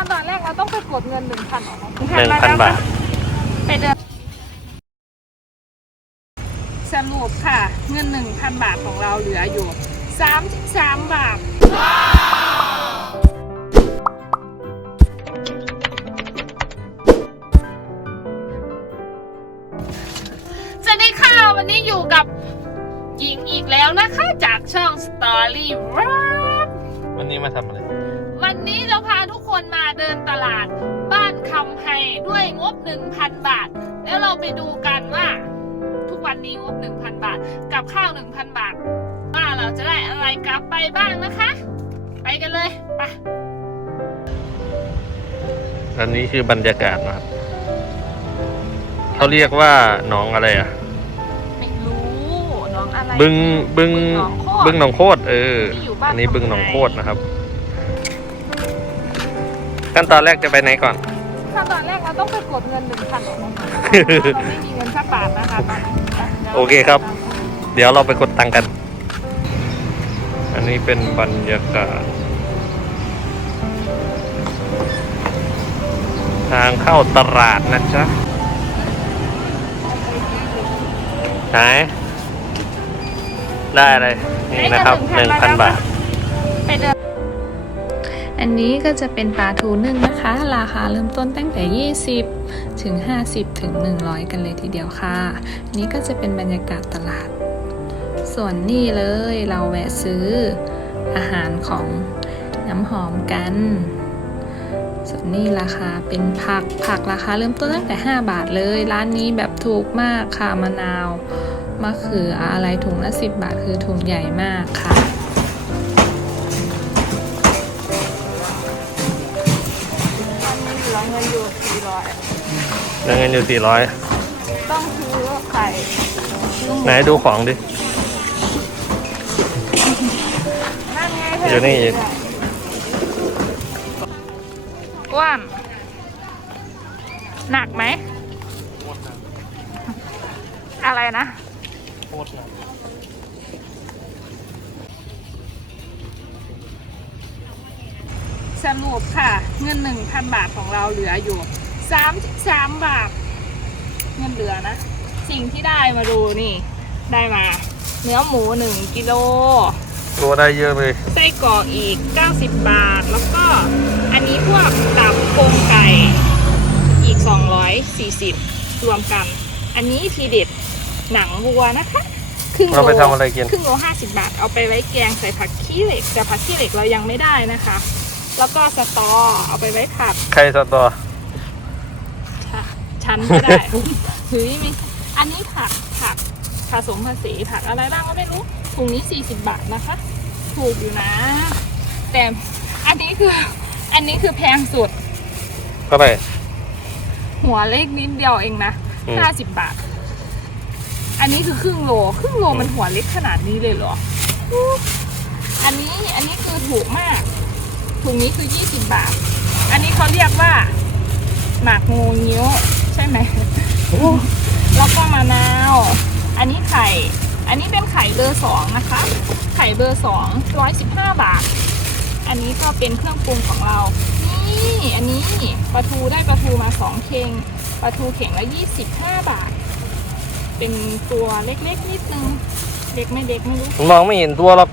ขั้นตอนแรกเราต้องไปกดเงินหนึ่งพันออกมาหนึ่งพันบาทไปเดินสรุปค่ะ เงินหนึ่งพันบาทของเราเหลืออยู่สามสิบสามบาทสวัสดีค่ะวันนี้อยู่กับหญิงอีกแล้วนะคะ จากช่อง Story w o r วันนี้มาทำอะไร วันนี้เราพาทุกคนมาเดินตลาดบ้านคำไฮด้วยงบ 1,000 บาท แล้วเราไปดูกันว่า ทุกวันนี้งบ 1,000 บาท กับข้าว 1,000 บาท ว่าเราจะได้อะไรกลับไปบ้างนะคะ ไปกันเลยไปอันนี้คือบรรยากาศนะครับเขาเรียกว่าหนองอะไรอะไม่รู้น้องอะไร บึงบึงบึงหนองโคตร บึงหนองโคตรเออ ที่อยู่บ้านอันนี้บึงหนองคำไฮโคตรนะครับ ขั้นตอนแรกจะไปไหนก่อน ขั้นตอนแรกเราต้องไปกดเงิน1,000ออกมาก่อนเราไม่มีเงินสักบาทนะคะตอนนี้โอเคครับ เดี๋ยวเราไปกดตังค์กัน อันนี้เป็นบรรยากาศ ทางเข้าตลาดนะจ๊ะไหนได้เลยนี่นะครับหนึ่งพันบาทไปเดิน อันนี้ก็จะเป็นปลาทูนึ่งนะคะ ราคาเริ่มต้นตั้งแต่ 20 ถึง 50 ถึง 100 กันเลยทีเดียวค่ะ อันนี้ก็จะเป็นบรรยากาศตลาด ส่วนนี่เลยเราแวะซื้ออาหารของน้ำหอมกัน ส่วนนี่ราคาเป็นผัก ผักราคาเริ่มต้นตั้งแต่ 5 บาทเลย ร้านนี้แบบถูกมากค่ะมะนาวมะเขืออะไรถุงละ 10 บาทคือถุงใหญ่มากค่ะ อเงินอยู่สี่ร้อยแล้วเงินอยู่สี่ร้อยต้องซื้อไข่ซื้อหมูไหนดูของดิ นั่นไงอยู่นี่อีก อ้วนหนักไหม อะไรนะ สรุปค่ะ เงินหนึ่งพันบาทของเราเหลืออยู่สามสามบาท เงินเหลือนะ สิ่งที่ได้มาดูนี่ ได้มา เนื้อหมูหนึ่งกิโลตัวได้เยอะเลยไส้กรอกอีก 90 บาท แล้วก็อันนี้พวกตับโครงไก่อีก 240 รวมกัน อันนี้ทีเด็ดหนังวัวนะคะครึ่งโลเราไปทำอะไรกินครึ่งโล50 บาท เอาไปไว้แกงใส่ผักขี้เหล็กแต่ผักขี้เหล็กเรายังไม่ได้นะคะ แล้วก็สตอเอาไปไว้ผัดใครสตอค่ะชั้นก็ได้เฮ้ยมีอันนี้ผักผักผสมภาษีผักอะไรบ้างก็ไม่รู้ถุงนี้ 40 บาทนะคะ ถูกอยู่นะ แต่อันนี้คือ อันนี้คือแพงสุดเท่าไหร่หัวเล็กนิดเดียวเองนะอืมห้าสิบบาท อันนี้คือครึ่งโล ครึ่งโลมันหัวเล็กขนาดนี้เลยเหรออู้อันนี้ อันนี้คือถูกมาก ถุงนี้คือยี่สิบบาท อันนี้เขาเรียกว่า หมากงูเงี้ยวใช่ไหมแล้วก็มะนาว อันนี้ไข่ อันนี้เป็นไข่เบอร์สองนะคะ ไข่เบอร์สองร้อยสิบห้าบาท อันนี้ก็เป็นเครื่องปรุงของเรา นี่ อันนี้ปลาทูได้ปลาทูมาสองเข่งปลาทูเข่งละยี่สิบห้าบาท เป็นตัวเล็กๆนิดนึงเด็กไม่เด็กไม่รู้ มองไม่เห็นตัวหรอก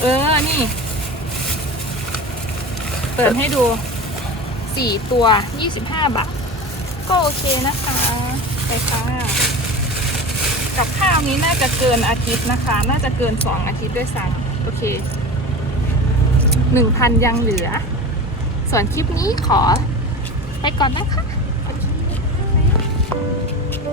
เออ นี่ เปิดให้ดูสี่ตัวยี่สิบห้าบาท ก็โอเคนะคะ ไปค่ะ กับข้าวนี้น่าจะเกินอาทิตย์นะคะ น่าจะเกินสองอาทิตย์ด้วยซ้ำโอเคหนึ่งพันยังเหลือ ส่วนคลิปนี้ขอไปก่อนนะคะ